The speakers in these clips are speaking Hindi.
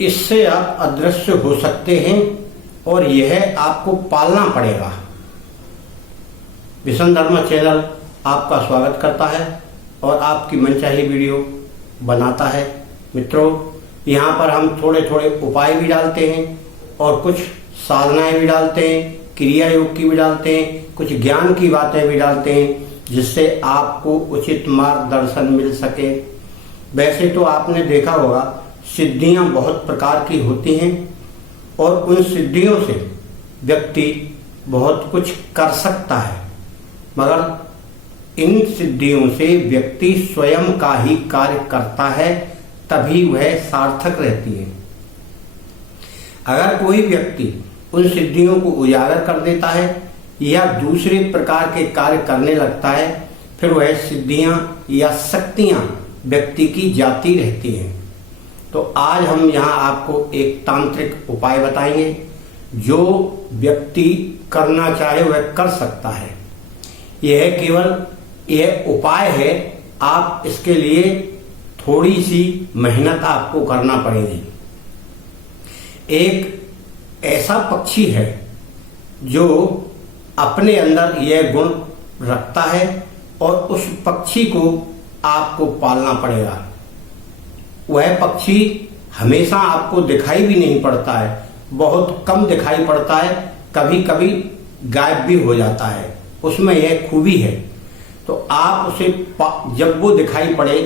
इससे आप अदृश्य हो सकते हैं और यह आपको पालना पड़ेगा। विशन धर्म चैनल आपका स्वागत करता है और आपकी मनचाही वीडियो बनाता है। मित्रों, यहाँ पर हम थोड़े थोड़े उपाय भी डालते हैं और कुछ साधनाएं भी डालते हैं, क्रिया योग की भी डालते हैं, कुछ ज्ञान की बातें भी डालते हैं, जिससे आपको उचित मार्गदर्शन मिल सके। वैसे तो आपने देखा होगा सिद्धियां बहुत प्रकार की होती हैं और उन सिद्धियों से व्यक्ति बहुत कुछ कर सकता है, मगर इन सिद्धियों से व्यक्ति स्वयं का ही कार्य करता है, तभी वह सार्थक रहती है। अगर कोई व्यक्ति उन सिद्धियों को उजागर कर देता है या दूसरे प्रकार के कार्य करने लगता है, फिर वह सिद्धियां या शक्तियां व्यक्ति की जाती रहती हैं। तो आज हम यहाँ आपको एक तांत्रिक उपाय बताएंगे जो व्यक्ति करना चाहे वह कर सकता है। यह केवल यह उपाय है, आप इसके लिए थोड़ी सी मेहनत आपको करना पड़ेगी। एक ऐसा पक्षी है जो अपने अंदर यह गुण रखता है और उस पक्षी को आपको पालना पड़ेगा। वह पक्षी हमेशा आपको दिखाई भी नहीं पड़ता है, बहुत कम दिखाई पड़ता है, कभी कभी गायब भी हो जाता है। उसमें यह खूबी है। तो आप उसे जब वो दिखाई पड़े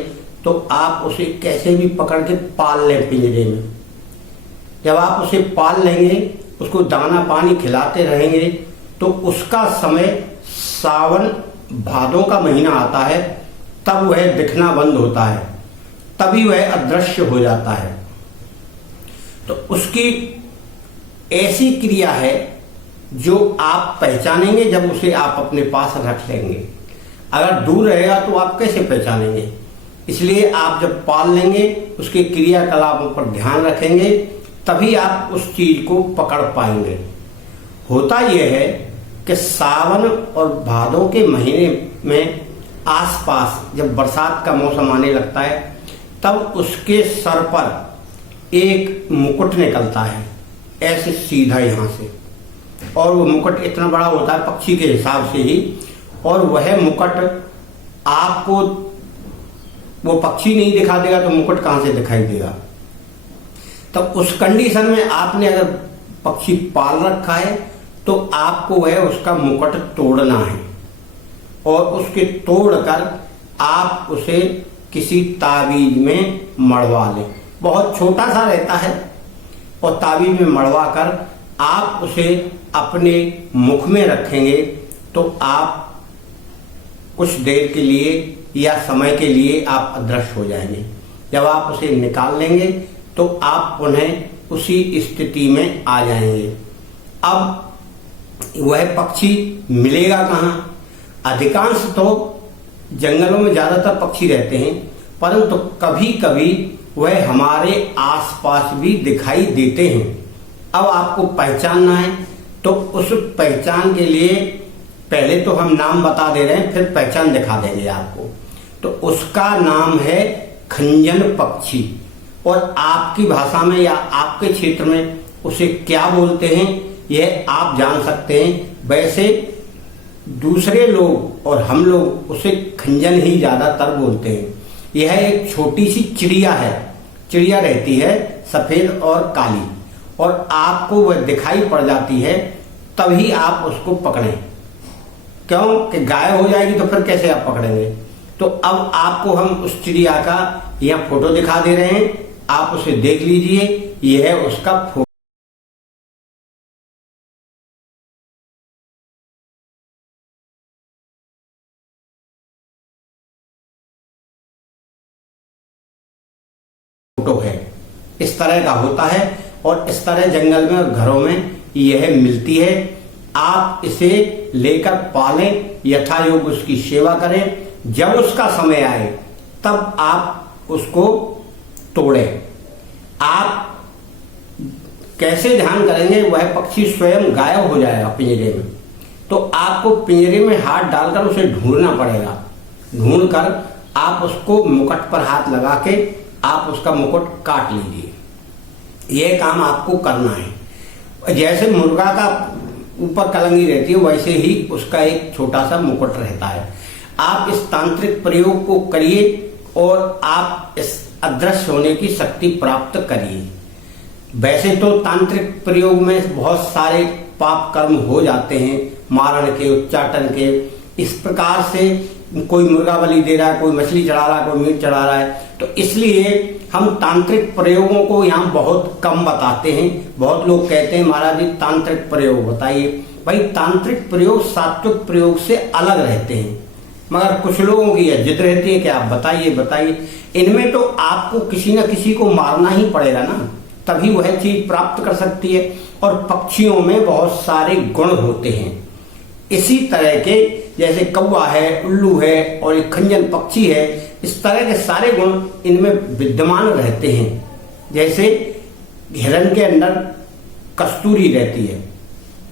तो आप उसे कैसे भी पकड़ के पाल लें पिंजरे में। जब आप उसे पाल लेंगे, उसको दाना पानी खिलाते रहेंगे, तो उसका समय सावन भादों का महीना आता है, तब वह दिखना बंद होता है, तभी वह अदृश्य हो जाता है। तो उसकी ऐसी क्रिया है जो आप पहचानेंगे जब उसे आप अपने पास रख लेंगे। अगर दूर रहेगा तो आप कैसे पहचानेंगे? इसलिए आप जब पाल लेंगे, उसके क्रियाकलापों पर ध्यान रखेंगे, तभी आप उस चीज को पकड़ पाएंगे। होता यह है कि सावन और भादों के महीने में आसपास जब बरसात का मौसम आने लगता है, तब उसके सर पर एक मुकुट निकलता है, ऐसे सीधा यहाँ से, और वो मुकुट इतना बड़ा होता है पक्षी के हिसाब से ही, और वह मुकुट आपको, वो पक्षी नहीं दिखा देगा तो मुकुट कहाँ से दिखाई देगा। तब उस कंडीशन में आपने अगर पक्षी पाल रखा है तो आपको वह उसका मुकुट तोड़ना है और उसके तोड़कर आप उसे किसी ताबीज में मड़वा लें। बहुत छोटा सा रहता है और ताबीज में मड़वा कर आप उसे अपने मुख में रखेंगे तो आप कुछ देर के लिए या समय के लिए आप अदृश्य हो जाएंगे। जब आप उसे निकाल लेंगे तो आप उन्हें उसी स्थिति में आ जाएंगे। अब वह पक्षी मिलेगा कहाँ? अधिकांश तो जंगलों में ज्यादातर पक्षी रहते हैं, परंतु कभी कभी वह हमारे आसपास भी दिखाई देते हैं। अब आपको पहचानना है, तो उस पहचान के लिए पहले तो हम नाम बता दे रहे हैं, फिर पहचान दिखा देंगे आपको। तो उसका नाम है खंजन पक्षी, और आपकी भाषा में या आपके क्षेत्र में उसे क्या बोलते हैं यह आप जान सकते हैं। वैसे दूसरे लोग और हम लोग उसे खंजन ही ज्यादातर बोलते हैं। यह एक छोटी सी चिड़िया है, चिड़िया रहती है सफेद और काली, और आपको वह दिखाई पड़ जाती है, तभी आप उसको पकड़ें। क्यों कि गायब हो जाएगी तो फिर कैसे आप पकड़ेंगे। तो अब आपको हम उस चिड़िया का यहाँ फोटो दिखा दे रहे हैं, आप उसे देख लीजिए। यह है उसका फोटो है, इस तरह का होता है और इस तरह जंगल में और घरों में यह मिलती है। आप इसे लेकर पालें, यथा योग उसकी सेवा करें। जब उसका समय आए तब आप उसको तोड़ें। आप कैसे ध्यान करेंगे? वह पक्षी स्वयं गायब हो जाएगा पिंजरे में, तो आपको पिंजरे में हाथ डालकर उसे ढूंढना पड़ेगा। ढूंढकर आप उसको मुकुट पर हाथ लगा के आप उसका मुकुट काट लीजिए। यह काम आपको करना है। जैसे मुर्गा का ऊपर कलंगी रहती है वैसे ही उसका एक छोटा सा मुकुट रहता है। आप इस तांत्रिक प्रयोग को करिए और आप इस अदृश्य होने की शक्ति प्राप्त करिए। वैसे तो तांत्रिक प्रयोग में बहुत सारे पाप कर्म हो जाते हैं, मारण के, उच्चाटन के। इस प्रकार से कोई मुर्गा बलि दे रहा है, कोई मछली चढ़ा रहा है, कोई मीट चढ़ा रहा है, तो इसलिए हम तांत्रिक प्रयोगों को यहाँ बहुत कम बताते हैं। बहुत लोग कहते हैं महाराज जी तांत्रिक प्रयोग बताइए। भाई तांत्रिक प्रयोग सात्विक प्रयोग से अलग रहते हैं, मगर कुछ लोगों की यह जिद रहती है कि आप बताइए बताइए। इनमें तो आपको किसी न किसी को मारना ही पड़ेगा ना, तभी वह चीज प्राप्त कर सकती है। और पक्षियों में बहुत सारे गुण होते हैं, इसी तरह के जैसे कौवा है, उल्लू है और एक खंजन पक्षी है, इस तरह के सारे गुण इनमें विद्यमान रहते हैं। जैसे हिरण के अंदर कस्तूरी रहती है,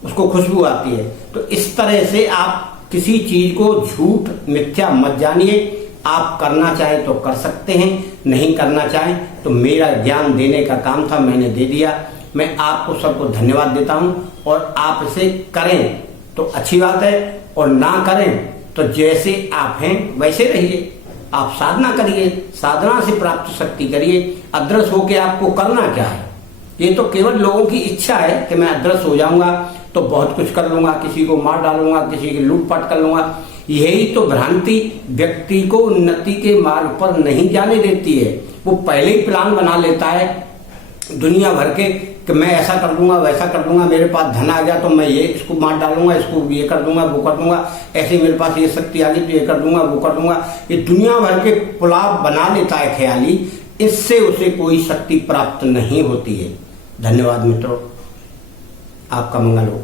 उसको खुशबू आती है, तो इस तरह से आप किसी चीज को झूठ मिथ्या मत जानिए। आप करना चाहे तो कर सकते हैं, नहीं करना चाहे तो मेरा ज्ञान देने का काम था, मैंने दे दिया। मैं आपको सबको धन्यवाद देता हूं, और आप इसे करें तो अच्छी बात है, और ना करें तो जैसे आप हैं वैसे रहिए। आप साधना करिए, साधना से प्राप्त शक्ति करिए। अदृश्य होके आपको करना क्या है? ये तो केवल लोगों की इच्छा है कि मैं अदृश्य हो जाऊंगा तो बहुत कुछ कर लूंगा, किसी को मार डालूंगा, किसी की लूटपाट कर लूंगा। यही तो भ्रांति व्यक्ति को उन्नति के मार्ग पर नहीं जाने देती है। वो पहले ही प्लान बना लेता है दुनिया भर के कि मैं ऐसा कर दूंगा, वैसा कर दूंगा, मेरे पास धन आ गया तो मैं ये इसको मार डालूंगा, इसको ये कर दूंगा, वो कर दूंगा, ऐसे मेरे पास ये शक्ति आ गई तो ये कर दूंगा, वो कर दूंगा। ये दुनिया भर के पुलाव बना लेता है ख्याली, इससे उसे कोई शक्ति प्राप्त नहीं होती है। धन्यवाद मित्रों, आपका मंगल हो।